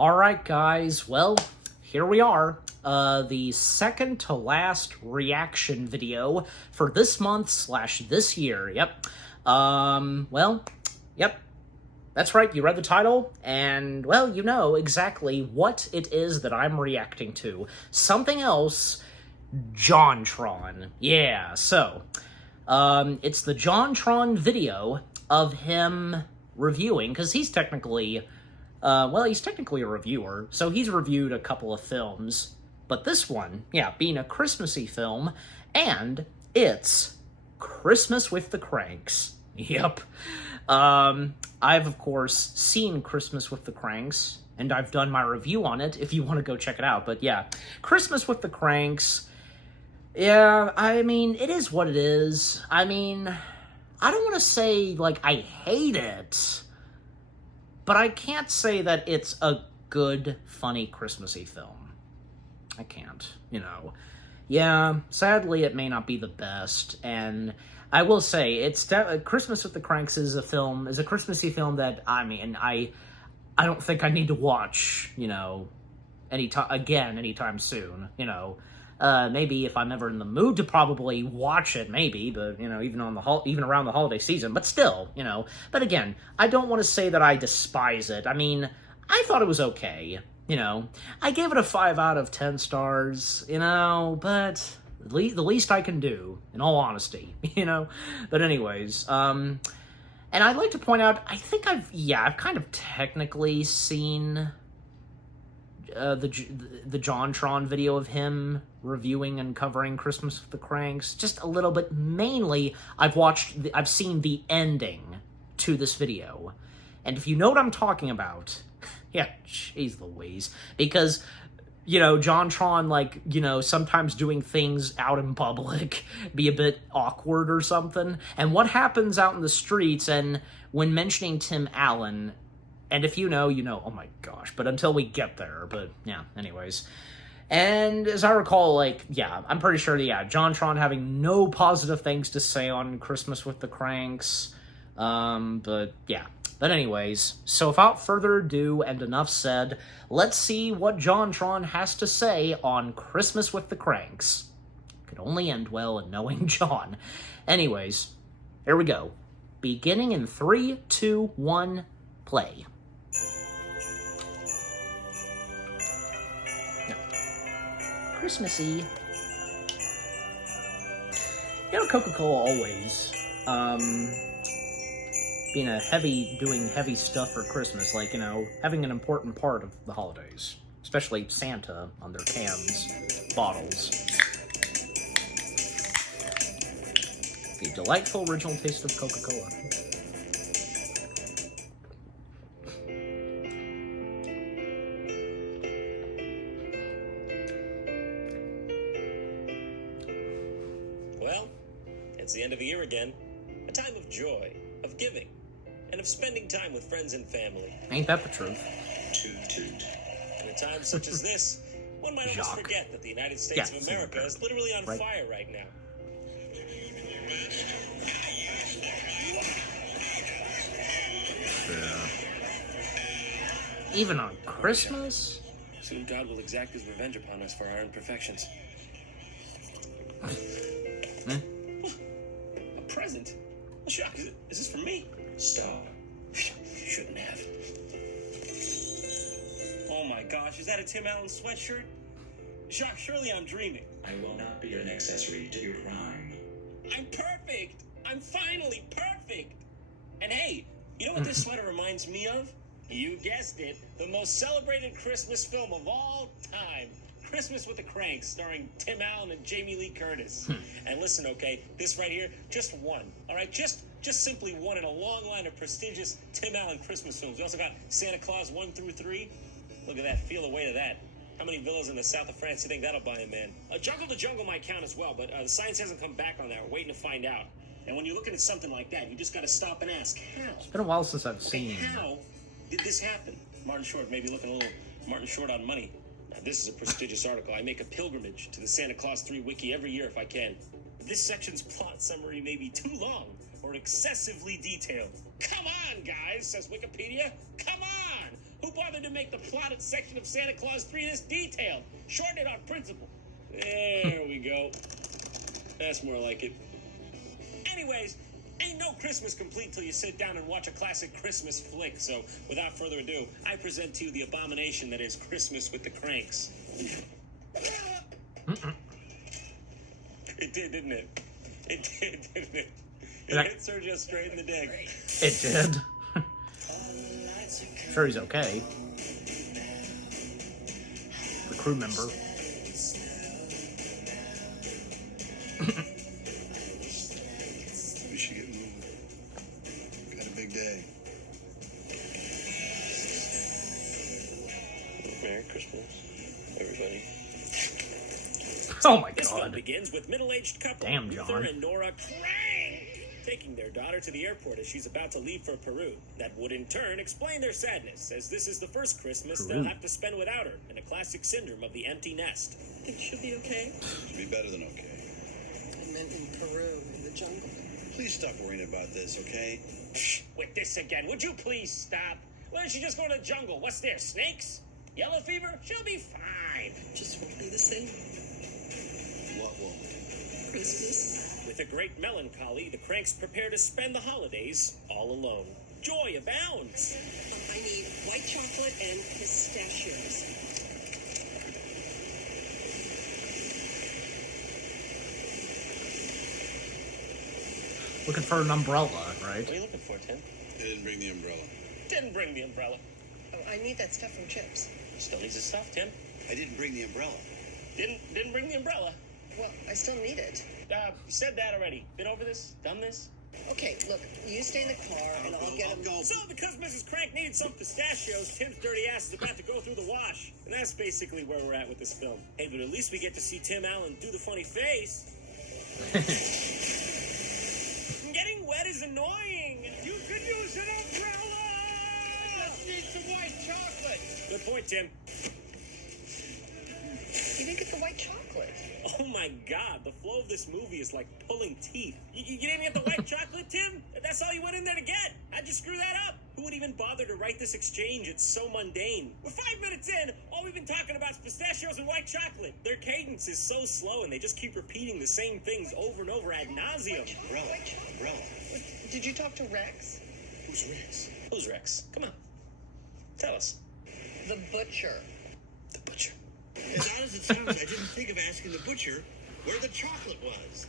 Alright guys, well, here we are. The second to last reaction video for this month / this year. Yep. Yep. That's right, you read the title, and, well, you know exactly what it is that I'm reacting to. Something else, JonTron. Yeah, so, it's the JonTron video of him reviewing, because he's technically a reviewer, so he's reviewed a couple of films, but this one, yeah, being a Christmassy film, and it's Christmas with the Kranks. Yep. I've, of course, seen Christmas with the Kranks, and I've done my review on it, if you want to go check it out, but yeah, Christmas with the Kranks, yeah, I mean, it is what it is. I mean, I don't want to say, like, I hate it, but I can't say that it's a good, funny, Christmassy film. I can't, you know. Yeah, sadly, it may not be the best, and I will say, it's Christmas with the Kranks is a Christmassy film that, I mean, I don't think I need to watch, you know, anytime soon, you know. Maybe if I'm ever in the mood to probably watch it, maybe, but, you know, even around the holiday season, but still, you know. But again, I don't want to say that I despise it. I mean, I thought it was okay, you know. I gave it a 5 out of 10 stars, you know, but the least I can do, in all honesty, you know. But anyways, and I'd like to point out, I think I've kind of technically seen the JonTron video of him reviewing and covering Christmas with the Kranks, just a little bit. Mainly, I've seen the ending to this video, and if you know what I'm talking about, yeah, jeez Louise, because, you know, JonTron, like, you know, sometimes doing things out in public be a bit awkward or something, and what happens out in the streets, and when mentioning Tim Allen, and if you know, you know, oh my gosh, but until we get there, but yeah, anyways. And as I recall, like, yeah, I'm pretty sure, yeah, JonTron having no positive things to say on Christmas with the Kranks, but yeah. But anyways, so without further ado and enough said, let's see what JonTron has to say on Christmas with the Kranks. Could only end well in knowing John. Anyways, here we go. Beginning in 3, 2, 1, play. Christmassy. You know, Coca-Cola always, doing heavy stuff for Christmas, like, you know, having an important part of the holidays, especially Santa on their cans, bottles. The delightful original taste of Coca-Cola. Well, it's the end of the year again. A time of joy, of giving, and of spending time with friends and family. Ain't that the truth? Toot toot. In a time such as this, one might almost forget that the United States of America is literally on fire right now. Even on Christmas? Soon God will exact his revenge upon us for our imperfections. A present? Shock, is this for me? Stop. You shouldn't have. Oh my gosh, is that a Tim Allen sweatshirt? Jacques, surely I'm dreaming. I will not be an accessory to your crime. I'm perfect! I'm finally perfect! And hey, you know what this sweater reminds me of? You guessed it, the most celebrated Christmas film of all time. Christmas with the Kranks, starring Tim Allen and Jamie Lee Curtis. And listen, okay, this right here, just one, all right? Just simply one in a long line of prestigious Tim Allen Christmas films. We also got Santa Claus 1 through 3. Look at that, feel the weight of that. How many villas in the south of France do you think that'll buy a man? Jungle to Jungle might count as well, but the science hasn't come back on that. We're waiting to find out. And when you're looking at something like that, you just got to stop and ask, how? It's been a while since I've seen. How did this happen? Martin Short may be looking a little Martin Short on money. Now, this is a prestigious article. I make a pilgrimage to the Santa Claus 3 wiki every year if I can. This section's plot summary may be too long or excessively detailed. Come on, guys, says Wikipedia. Come on! Who bothered to make the plotted section of Santa Claus 3 this detailed? Shorten it on principle. There we go. That's more like it. Anyways, ain't no Christmas complete till you sit down and watch a classic Christmas flick. So, without further ado, I present to you the abomination that is Christmas with the Kranks. It did, didn't it? It did, didn't it? It hit Sergio straight in the dick. It did. Sure, he's okay. The crew member. We should get moving. Got a big day. Merry Christmas, everybody. Oh my This film god. begins with middle-aged couple Damn, Luther John. and Nora Kranks taking their daughter to the airport as she's about to leave for Peru. That would in turn explain their sadness, as this is the first Christmas they'll have to spend without her, in a classic syndrome of the empty nest. Think she'll be okay? Should be better than okay. I meant in Peru, in the jungle. Please stop worrying about this, okay? With this again, would you please stop? Why don't you just go to the jungle? What's there, snakes? Yellow fever? She'll be fine. Just won't be the same. What won't? Christmas. With a great melancholy, the Kranks prepare to spend the holidays all alone. Joy abounds. I need white chocolate and pistachios. Looking for an umbrella, right? What are you looking for, Tim? They didn't bring the umbrella. Didn't bring the umbrella. Oh, I need that stuff from Chips. Still needs his stuff, Tim. I didn't bring the umbrella. Didn't bring the umbrella. Well, I still need it. You said that already. Been over this? Done this? Okay, look, you stay in the car and I'll get them. go. So, because Mrs. Crank needed some pistachios, Tim's dirty ass is about to go through the wash. And that's basically where we're at with this film. Hey, but at least we get to see Tim Allen do the funny face. Getting wet is annoying. You could use an umbrella! I just need some white chocolate. Good point, Tim. You didn't get the white chocolate. Oh my god, the flow of this movie is like pulling teeth. You didn't get the white chocolate, Tim? That's all you went in there to get. How'd you screw that up? Who would even bother to write this exchange? It's so mundane. We're 5 minutes in, all we've been talking about is pistachios and white chocolate. Their cadence is so slow and they just keep repeating the same things over and over ad nauseum. Umbrella. White chocolate. Umbrella. Did you talk to Rex? Who's Rex? Who's Rex? Come on. Tell us. The butcher. The butcher. As odd as it sounds, I didn't think of asking the butcher where the chocolate was.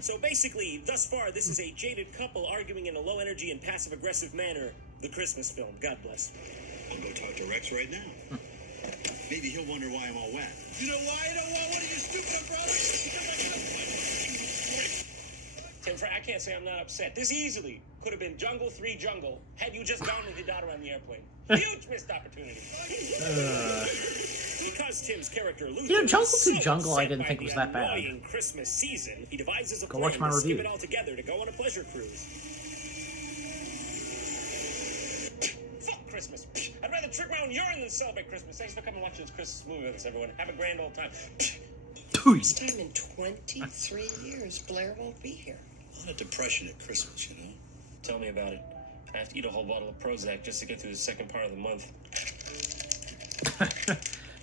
So basically, thus far, this is a jaded couple arguing in a low-energy and passive-aggressive manner. The Christmas film. God bless. I'll go talk to Rex right now. Maybe he'll wonder why I'm all wet. You know why I don't want one of your stupid umbrellas? Because I Tim, I can't say I'm not upset. This easily could have been Jungle 3 Jungle had you just gone with your daughter on the airplane. Huge missed opportunity. Because Tim's character Luther You know, Jungle is 2 so Jungle I upset didn't by think the was that bad. annoying Christmas season, he devises a Go plan watch my to skip review. it all together to go on a pleasure cruise. Fuck Christmas. I'd rather trick my own urine than celebrate Christmas. Thanks for coming and watching this Christmas movie with us, everyone. Have a grand old time. First time in 23 years, Blair won't be here. A lot of depression at Christmas, you know? Tell me about it. I have to eat a whole bottle of Prozac just to get through the second part of the month.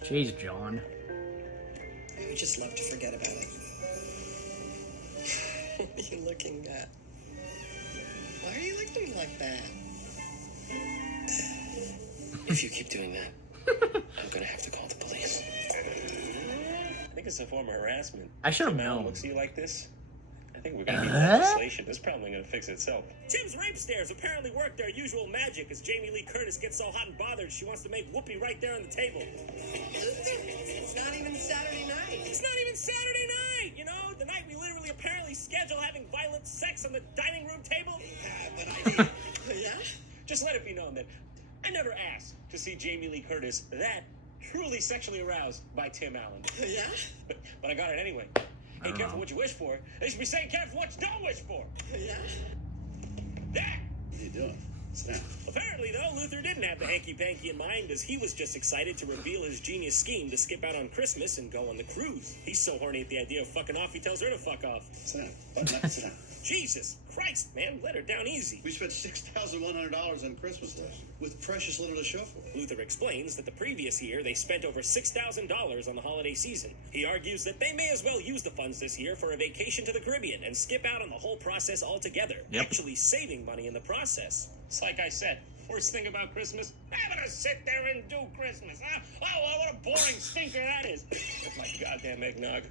Jeez, John. I would just love to forget about it. What are you looking at? Why are you looking at me like that? If you keep doing that, I'm gonna have to call the police. I think it's a form of harassment. I should have Tim Allen known. looks at you like this. I think we're gonna need Huh? legislation. This problem ain't gonna fix itself. Tim's rape stares apparently work their usual magic as Jamie Lee Curtis gets so hot and bothered she wants to make whoopee right there on the table. It's not even Saturday night. It's not even Saturday night, you know? The night we literally apparently schedule having violent sex on the dining room table. Yeah, but I did. Yeah? Just let it be known that I never asked to see Jamie Lee Curtis that truly sexually aroused by Tim Allen. Yeah? But I got it anyway. Hey, don't careful know. what you wish for. They should be saying careful what you don't wish for. Yeah? That! What are you doing? Snap. Apparently, though, Luther didn't have the hanky-panky in mind, as he was just excited to reveal his genius scheme to skip out on Christmas and go on the cruise. He's so horny at the idea of fucking off, he tells her to fuck off. Snap. Button up, sit down. Jesus Christ, man, let her down easy. We spent $6,100 on Christmas last year, with precious little to show for it. Luther explains that the previous year they spent over $6,000 on the holiday season. He argues that they may as well use the funds this year for a vacation to the Caribbean and skip out on the whole process altogether, actually saving money in the process. It's like I said, worst thing about Christmas, having to sit there and do Christmas, huh? Oh, well, what a boring stinker that is. With my goddamn eggnog.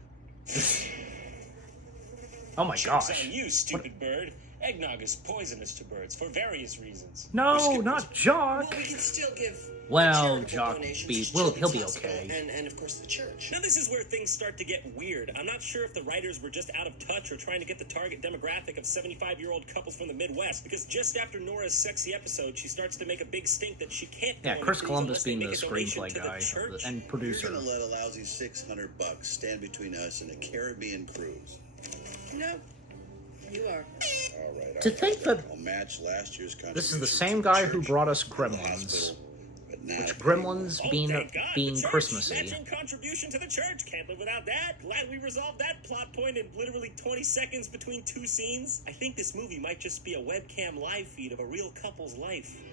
Oh my Joke's gosh. on you, stupid bird. Eggnog is poisonous to birds for various reasons. No, not Jock. Well, we can still give Well, charitable Jock donations to he'll Children's be Hospital okay. and of course the church. Now this is where things start to get weird. I'm not sure if the writers were just out of touch or trying to get the target demographic of 75-year-old couples from the Midwest, because just after Nora's sexy episode, she starts to make a big stink that she can't go Yeah, on a Chris cruise Columbus unless they being the make a donation screenplay to the guy church. and You're producer. gonna let a lousy $600 stand between us and a Caribbean cruise. No, you are. All right. To think that I'll match last year's this is the contribution same to the guy who church brought us and the Gremlins. hospital, but not Which anymore. Gremlins Oh, being thank God, being the church. Christmassy. Matching contribution to the church. Can't live without that. Glad we resolved that plot point in literally 20 seconds between two scenes. I think this movie might just be a webcam live feed of a real couple's life. Oh,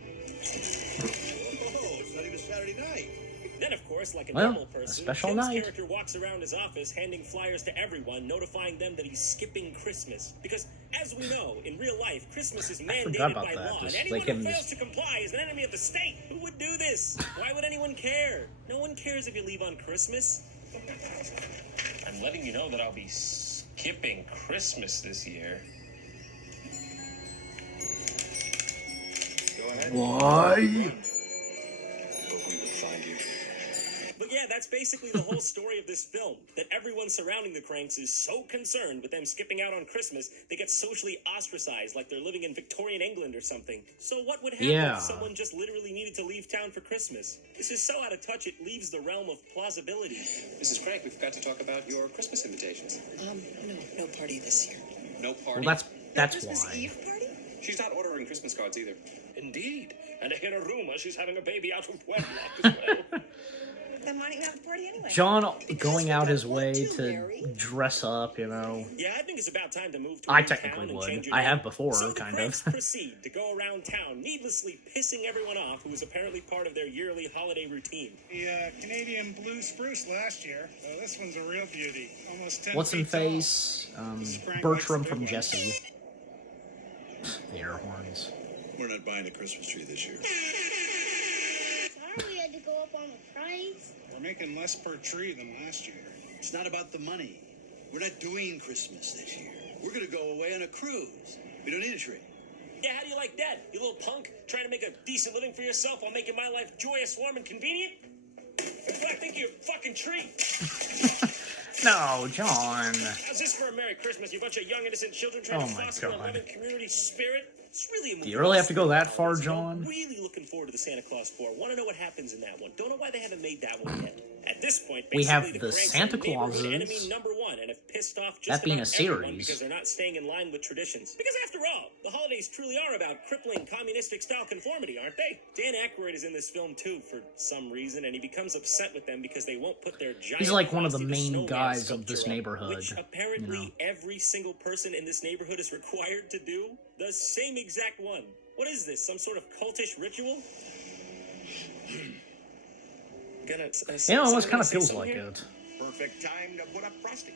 it's not even Saturday night. Then, of course, like a Well, normal a person, special Tim's night. character walks around his office handing flyers to everyone, notifying them that he's skipping Christmas. Because, as we know, in real life, Christmas is forgot mandated about by that. law, Just and anyone like him who fails just- to comply is an enemy of the state. Who would do this? Why would anyone care? No one cares if you leave on Christmas. I'm letting you know that I'll be skipping Christmas this year. Go ahead. Why? But we will find you. But yeah, that's basically the whole story of this film. That everyone surrounding the Kranks is so concerned with them skipping out on Christmas, they get socially ostracized like they're living in Victorian England or something. So what would happen Yeah. if someone just literally needed to leave town for Christmas? This is so out of touch, it leaves the realm of plausibility. Mrs. Crank, we forgot to talk about your Christmas invitations. No party this year. No party. Well, that's Christmas why. Eve party? She's not ordering Christmas cards either. Indeed. And I hear a rumor she's having a baby out of wedlock as well. Then why don't you have the party anyway? John going out his Want way to, to Mary? dress up, you know. Yeah, I think it's about time to move to a I new technically town and would. change your I name. have before, so kind the Kranks of. proceed to go around town, needlessly pissing everyone off who was apparently part of their yearly holiday routine. The Canadian blue spruce last year. This one's a real beauty. Almost 10 What's in feet tall. face? Bertram from Jesse. The air horns. We're not buying a Christmas tree this year. Sorry we had to go up on the price. We're making less per tree than last year. It's not about the money. We're not doing Christmas this year. We're gonna go away on a cruise. We don't need a tree. Yeah, how do you like that? You little punk, trying to make a decent living for yourself while making my life joyous, warm, and convenient? In fact, think of your fucking tree. No, John. How's this for a Merry Christmas, you bunch of young, innocent children trying Oh to my foster a God. loving community spirit? It's really a movie. Do you really have to go that far, You know, John? Really looking forward to the Santa Claus 4. Want to know what happens in that one. Don't know why they haven't made that one yet. At this point, We have basically, the Kranks Santa are neighborhood Clauses. enemy number one and have pissed off just That being about a everyone series. because they're not staying in line with traditions. Because after all, the holidays truly are about crippling communistic-style conformity, aren't they? Dan Aykroyd is in this film too for some reason, and he becomes upset with them because they won't put their giant. He's like one of the Frosty main Snowman guys of this sculpture up, neighborhood, which apparently you know. every single person in this neighborhood is required to do. The same exact one. What is this? Some sort of cultish ritual? Yeah, it almost kind of feels like it. Perfect time to put up frosting.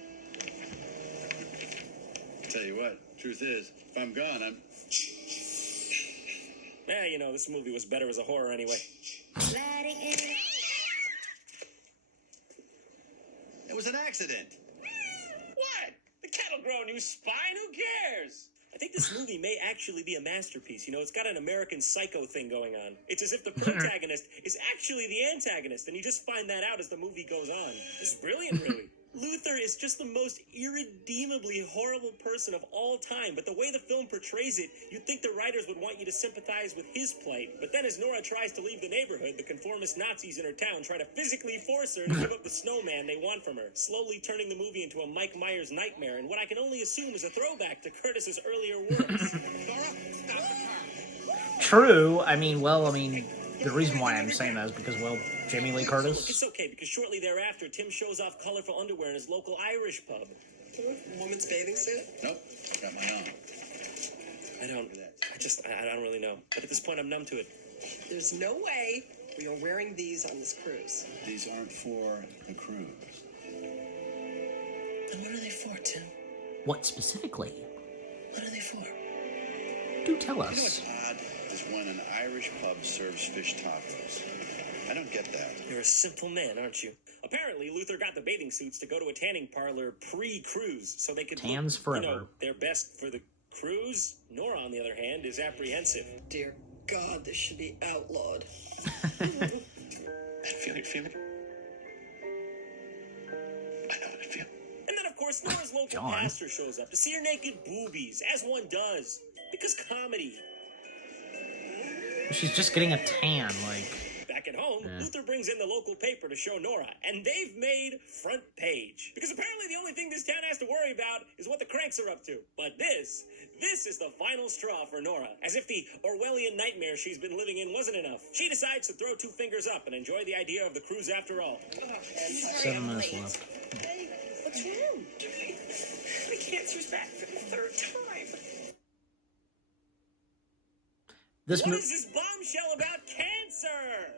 Tell you what, truth is, if I'm gone, I'm... Yeah, you know, this movie was better as a horror anyway. It was an accident. What? The cattle grow a new spine? Who cares? I think this movie may actually be a masterpiece. You know, it's got an American Psycho thing going on. It's as if the protagonist is actually the antagonist, and you just find that out as the movie goes on. It's brilliant, really. Luther is just the most irredeemably horrible person of all time, but the way the film portrays it, you'd think the writers would want you to sympathize with his plight. But then as Nora tries to leave the neighborhood, the conformist Nazis in her town try to physically force her to give up the snowman they want from her, slowly turning the movie into a Mike Myers nightmare, and what I can only assume is a throwback to Curtis's earlier works. True. I mean, the reason why I'm saying that is because, well, Jamie Lee Look, Curtis. it's okay, because shortly thereafter, Tim shows off colorful underwear in his local Irish pub. Woman's bathing suit? Nope, got my own. I don't really know. But at this point, I'm numb to it. There's no way we are wearing these on this cruise. These aren't for the cruise. And what are they for, Tim? What specifically? What are they for? Do tell You know what's us. odd is when an Irish pub serves fish tacos. I don't get that. You're a simple man, aren't you? Apparently, Luther got the bathing suits to go to a tanning parlor pre-cruise, so they could Tans look, forever. their best for the cruise. Nora, on the other hand, is apprehensive. Dear God, this should be outlawed. Feel it, feel it. I know what I feel. And then, of course, Nora's local John. pastor shows up to see her naked boobies, as one does. Because comedy. She's just getting a tan, like... Back at home, Luther brings in the local paper to show Nora, and they've made front page. Because apparently the only thing this town has to worry about is what the Kranks are up to. But this is the final straw for Nora. As if the Orwellian nightmare she's been living in wasn't enough. She decides to throw 2 fingers up and enjoy the idea of the cruise after all. 7 minutes left. Hey, what's wrong? My cancer's back for the 3rd time. This What movie... is this bombshell about cancer?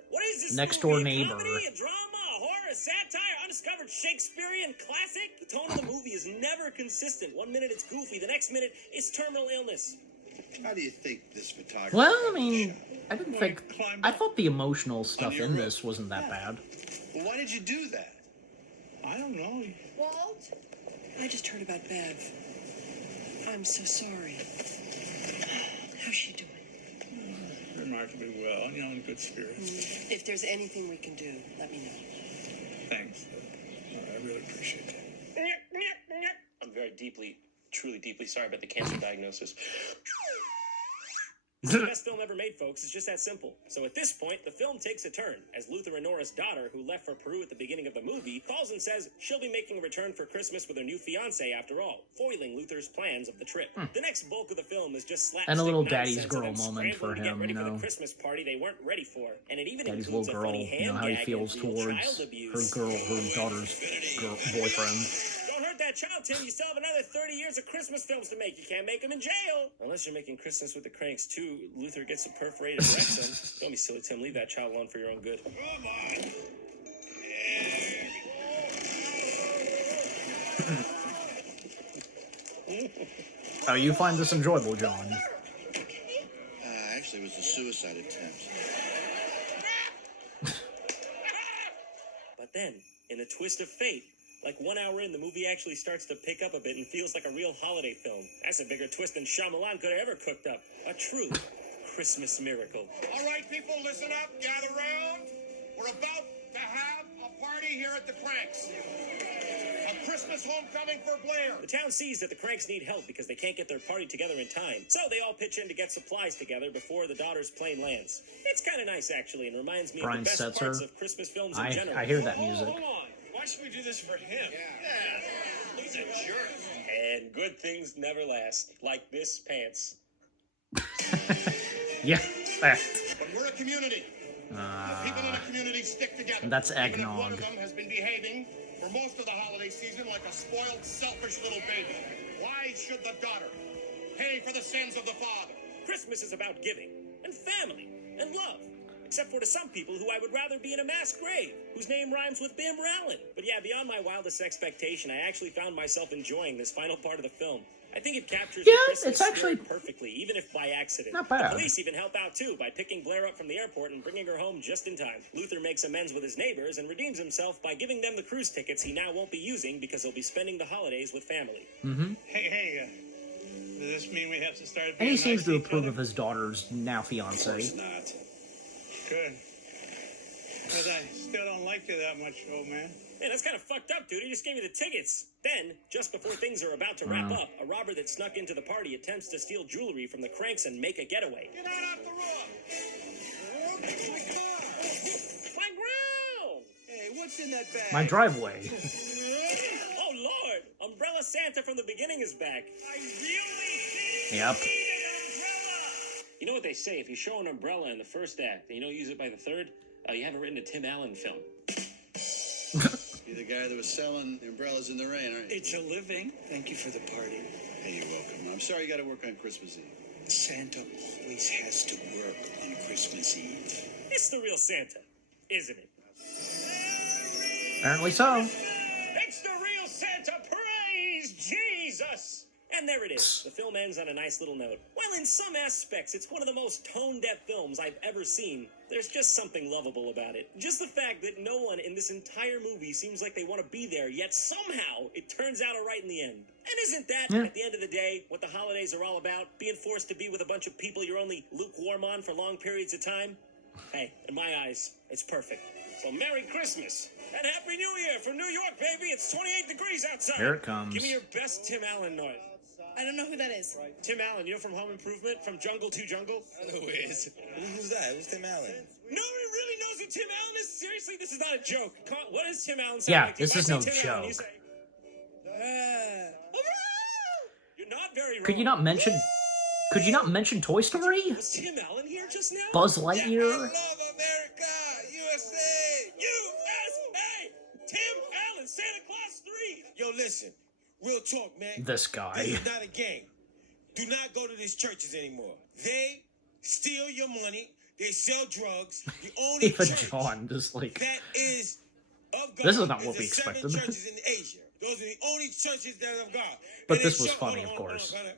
What is this Next movie? door A neighbor. comedy, a drama, a horror, a satire, undiscovered Shakespearean classic? The tone of the movie is never consistent. One minute it's goofy, the next minute it's terminal illness. How do you think this photographer? Well, I mean, I didn't think... I thought the emotional stuff your in roof. this wasn't that bad. Well, why did you do that? I don't know. Walt? I just heard about Bev. I'm so sorry. How's she doing? Remarkably well, in good spirits. If there's anything we can do, let me know. Thanks. I really appreciate that. I'm very truly deeply sorry about the cancer diagnosis. It's the best film ever made, folks. It's just that simple. So at this point, the film takes a turn, as Luther and Nora's daughter, who left for Peru at the beginning of the movie, calls and says she'll be making a return for Christmas with her new fiancé after all, foiling Luther's plans of the trip. The next bulk of the film is just slapstick And a little nonsense daddy's of girl them moment for scrambling to get him, ready you for know. the Christmas party they weren't ready for, and it even Daddy's includes little a girl, funny hand how he gag feels and real towards child abuse. her daughter's boyfriend. Don't hurt that child, Tim. You still have another 30 years of Christmas films to make. You can't make them in jail. Unless you're making Christmas with the Kranks, too. Luther gets a perforated rectum. Don't be silly, Tim. Leave that child alone for your own good. Come on. Oh, you find this enjoyable, John? Actually, it was a suicide attempt. But then, in a twist of fate, like 1 hour in, the movie actually starts to pick up a bit and feels like a real holiday film. That's a bigger twist than Shyamalan could have ever cooked up. A true Christmas miracle. All right, people, listen up. Gather round. We're about to have a party here at the Kranks. A Christmas homecoming for Blair. The town sees that the Kranks need help because they can't get their party together in time. So they all pitch in to get supplies together before the daughter's plane lands. It's kind of nice, actually, and reminds me Brian of the best Setzer. parts of Christmas films in general. I hear that music. Hold on. Why should we do this for him? Yeah. He's a jerk. And good things never last, like this pants. Yeah, fact. But we're a community. The people in a community stick together. That's Even if one eggnog. of them has been behaving for most of the holiday season like a spoiled, selfish little baby. Why should the daughter pay for the sins of the father? Christmas is about giving, and family, and love. Except for to some people who I would rather be in a mass grave, whose name rhymes with Bim Rallin. But yeah, beyond my wildest expectation, I actually found myself enjoying this final part of the film. I think it captures the Christmas it's actually spirit perfectly, even if by accident. not bad. The police even help out too by picking Blair up from the airport and bringing her home just in time. Luther makes amends with his neighbors and redeems himself by giving them the cruise tickets he now won't be using because he'll be spending the holidays with family. Hey, does this mean we have to start being And he nice seems to each approve other? of his daughter's now fiance. Not. Good. But I still don't like you that much, old man. Man, that's kind of fucked up, dude. He just gave me the tickets. Then, just before things are about to wrap up, a robber that snuck into the party attempts to steal jewelry from the Kranks and make a getaway. Get out off the roof! My car! My ground! Hey, what's in that bag? My driveway. Oh, Lord! Umbrella Santa from the beginning is back. I really Yep. need an umbrella! You know what they say, if you show an umbrella in the first act and you don't use it by the third, you haven't written a Tim Allen film. You're the guy that was selling the umbrellas in the rain, aren't you? It's a living. Thank you for the party. Hey, you're welcome. I'm sorry you got to work on Christmas Eve. Santa always has to work on Christmas Eve. It's the real Santa, isn't it? Apparently so. It's the real Santa. Praise Jesus! And there it is. The film ends on a nice little note. While in some aspects, it's one of the most tone-deaf films I've ever seen, there's just something lovable about it. Just the fact that no one in this entire movie seems like they want to be there, yet somehow it turns out all right in the end. And isn't that, at the end of the day, what the holidays are all about? Being forced to be with a bunch of people you're only lukewarm on for long periods of time? Hey, in my eyes, it's perfect. So Merry Christmas and Happy New Year from New York, baby. It's 28 degrees outside. Here it comes. Give me your best Tim Allen noise. I don't know who that is. Tim Allen, you know from Home Improvement, from Jungle to Jungle? I know who it is. Who's that? Who's Tim Allen? Nobody really knows who Tim Allen is? Seriously, this is not a joke. What does Tim Allen sound Yeah, like? this If I is say no Tim Allen, you joke. say, you're not very wrong. Could you not mention Toy Story? Was Tim Allen here just now? Buzz Lightyear? I love America, USA. USA! Tim Allen, Santa Claus 3! Yo, listen. Real talk, man. This guy. This is not a game. Do not go to these churches anymore. They steal your money. They sell drugs. The only Even church John just like... that is of God This is not what the we 7 expected. churches in Asia. Those are the only churches that are of God. But And this they was show- funny, hold of on, course. hold on.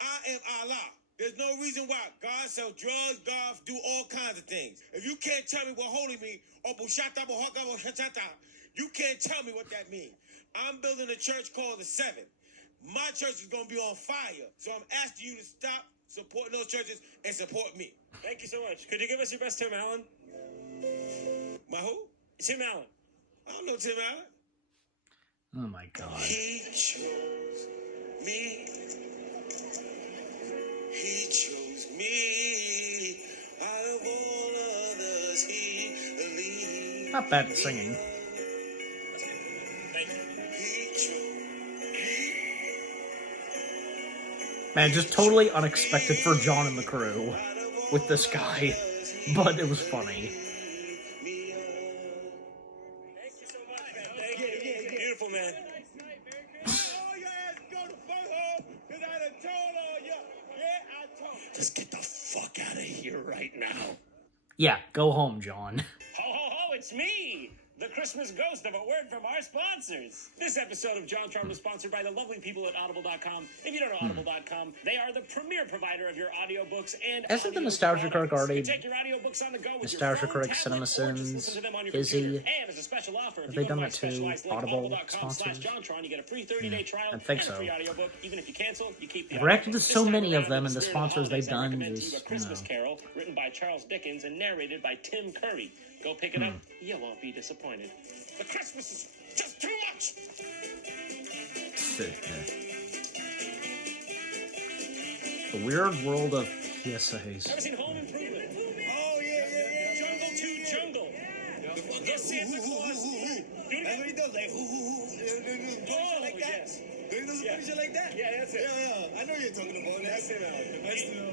I am Allah. There's no reason why. God sell drugs, God do all kinds of things. If you can't tell me what holy mean, or bushata, bohaka, bohachata, you can't tell me what that means. I'm building a church called the 7. My church is going to be on fire. So I'm asking you to stop supporting those churches and support me. Thank you so much. Could you give us your best Tim Allen? My who? Tim Allen. I don't know Tim Allen. Oh my god. He chose me. He chose me. Out of all others, he believed. Not bad at singing. Thank you. He chose Man, just totally unexpected for John and the crew with this guy. But it was funny. Thank you so much, man. Thank you. Beautiful, man. Let's get the fuck out of here right now. Yeah, go home, John. Ho, ho, ho, it's me, the Christmas ghost of a word from our sponsors. This episode of JonTron was sponsored by the lovely people at Audible.com. If you don't know Audible.com, they are the premier provider of your audiobooks and Hasn't the audio Nostalgia Critic products. already- You take your audiobooks on the go with Nostalgia your phone, Critic, tablet, or just CinemaSins, listen to them on your Izzy. computer. And as a special offer, if Have you they go to done my that too? specialized link, Audible audible.com/JonTron, you get a free 30-day trial I think and a free so. audiobook. Even if you cancel, you keep the I've reacted to audiobook. so This time many of around, them, in and the spirit of sponsors they've holidays, I done recommend to just, you A Christmas Carol, written by Charles Dickens and narrated by Tim Curry. Go pick it up. You won't be disappointed. The Christmas is just too much. The Weird World of PSAs. Ever seen Home Improvement? Oh, yeah. Jungle to Jungle. Yes, Santa Claus. That's what he does. Like, Oh, like that. yes. He does a picture like that. Yeah, that's it. Yeah. I know you're talking about That's that. Tim Allen.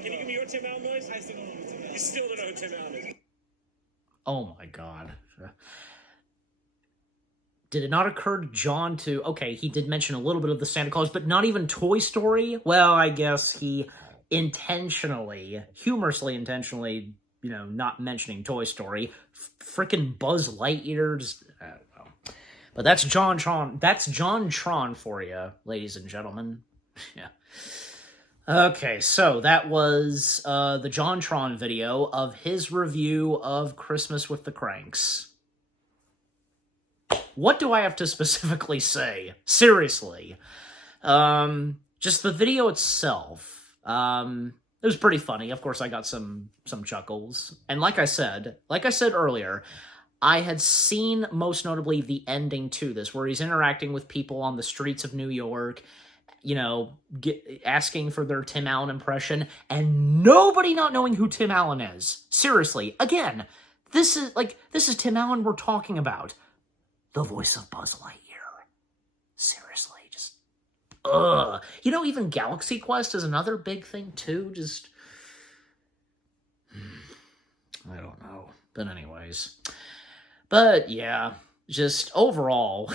Can you give me your Tim Allen noise? I still don't know who Tim Allen is. You still don't know who Tim Allen is. Oh my god. Did it not occur to John to... Okay, he did mention a little bit of the Santa Claus, but not even Toy Story? Well, I guess he humorously intentionally, not mentioning Toy Story. Frickin' Buzz Lightyear, just... I don't know. But that's JonTron for you, ladies and gentlemen. Yeah. Okay, so that was the JonTron video of his review of Christmas with the Kranks. What do I have to specifically say? Seriously. Just the video itself. It was pretty funny. Of course, I got some chuckles. And like I said earlier, I had seen most notably the ending to this, where he's interacting with people on the streets of New York, asking for their Tim Allen impression, and nobody not knowing who Tim Allen is. Seriously, again, this is Tim Allen we're talking about. The voice of Buzz Lightyear. Seriously, just... Ugh. Even Galaxy Quest is another big thing, too. Just... I don't know. But anyways. But, yeah. Just overall...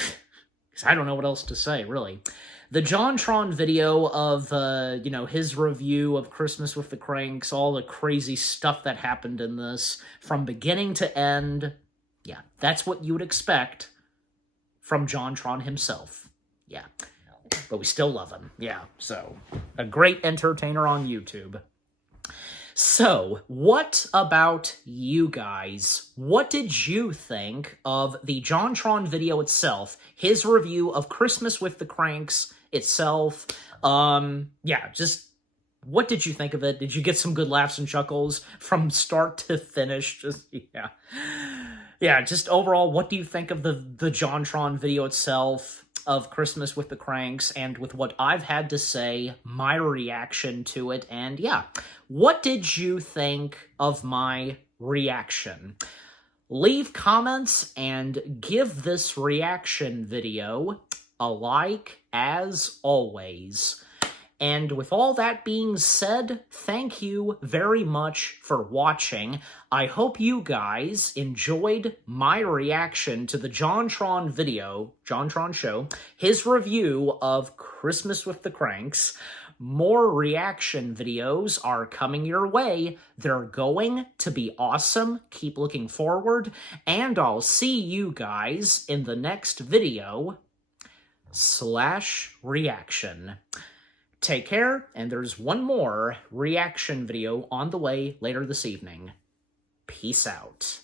because I don't know what else to say, really. The JonTron video of, his review of Christmas with the Kranks, all the crazy stuff that happened in this, from beginning to end, yeah, that's what you would expect from JonTron himself. Yeah. But we still love him. Yeah, so a great entertainer on YouTube. So, what about you guys? What did you think of the JonTron video itself, his review of Christmas with the Kranks itself? Just what did you think of it? Did you get some good laughs and chuckles from start to finish? Just overall, what do you think of the JonTron video itself, of Christmas with the Kranks, and with what I've had to say, my reaction to it, and yeah, what did you think of my reaction? Leave comments and give this reaction video a like, as always. And with all that being said, thank you very much for watching. I hope you guys enjoyed my reaction to the JonTron video, JonTron show, his review of Christmas with the Kranks. More reaction videos are coming your way. They're going to be awesome. Keep looking forward. And I'll see you guys in the next video / reaction. Take care, and there's one more reaction video on the way later this evening. Peace out.